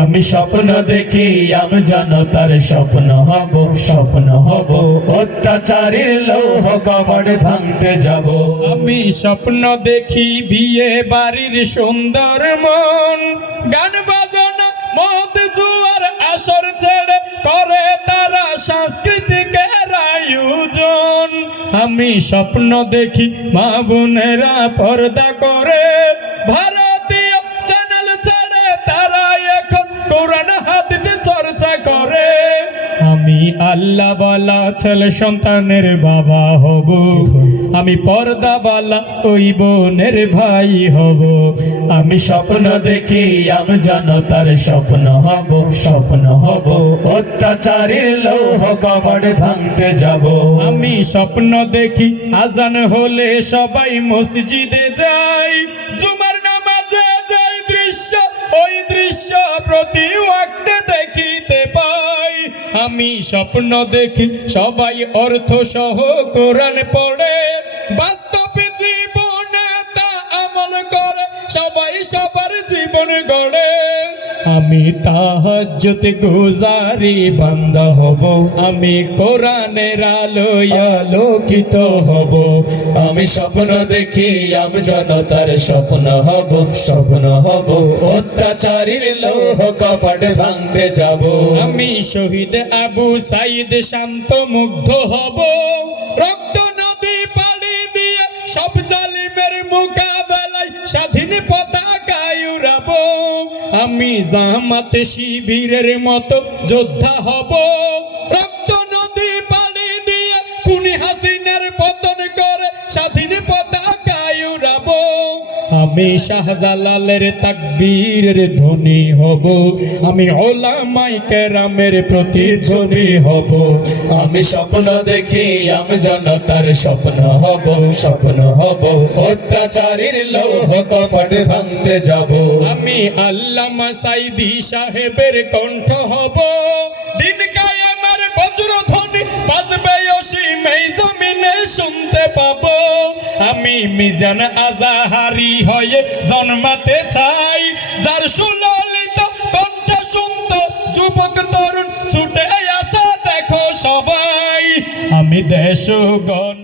আমি স্বপ্ন দেখি, আমি জনতার স্বপ্ন হব স্বপ্ন হব। অত্যাচারীর লৌহ কবর ভাঙতে যাব। আমি স্বপ্ন দেখি বিয়ে বাড়ির সুন্দর মন। গান বাজনা, মদ, জুয়ার, আসর ছেড়ে করে তারা সাংস্কৃতিক আয়োজন। আমি স্বপ্ন দেখি মা বোনেরা পর্দা করে ভারতীয় আল্লাহ বালা ছেলে সন্তানের বাবা হব। আমি পর্দাওয়ালা ওই বোনের ভাই হব। আমি স্বপ্ন দেখি, আমি জনতার স্বপ্ন হব স্বপ্ন হব। অত্যাচারীর লৌহ কবর ভাঙতে যাব। আমি স্বপ্ন দেখি, আজান হলে সবাই মসজিদে যাই জুমার আমি স্বপ্ন দেখি সবাই অর্থ সহ কোরআন পড়ে। বাস্তবে আমি তাহাজ্জত গুজারি বান্ধ হব। আমি কোরআনের আলোয় আলোকিত হব। আমি স্বপ্ন দেখি আমি জনতার স্বপ্ন হব স্বপ্ন হব। অত্যাচারীর লৌহ কপট ভাঙতে যাব। আমি শহীদ আবু সাইদ শান্ত মুগ্ধ হব। রক্ত আমি জামাতে শিবিরের মতো যোদ্ধা হব। আমি শাহজালালের তাকবীরের ধ্বনি হব, আমি ওলামাই কেরামের প্রতিধ্বনি হব। আমি স্বপ্ন দেখি, আমি জনতার স্বপ্ন হব স্বপ্ন হব, অত্যাচারীর লৌহ কপট ভাঙতে যাব। আমি আল্লামা সাইদি সাহেবের কণ্ঠ হব দিন আমি মিজান আজাহারি হয়ে জন্মাতে চাই, যার সুললিত কণ্ঠ শুনত যুবক তরুণ ছুটে আসা, দেখো সবাই। আমি দেশ গণ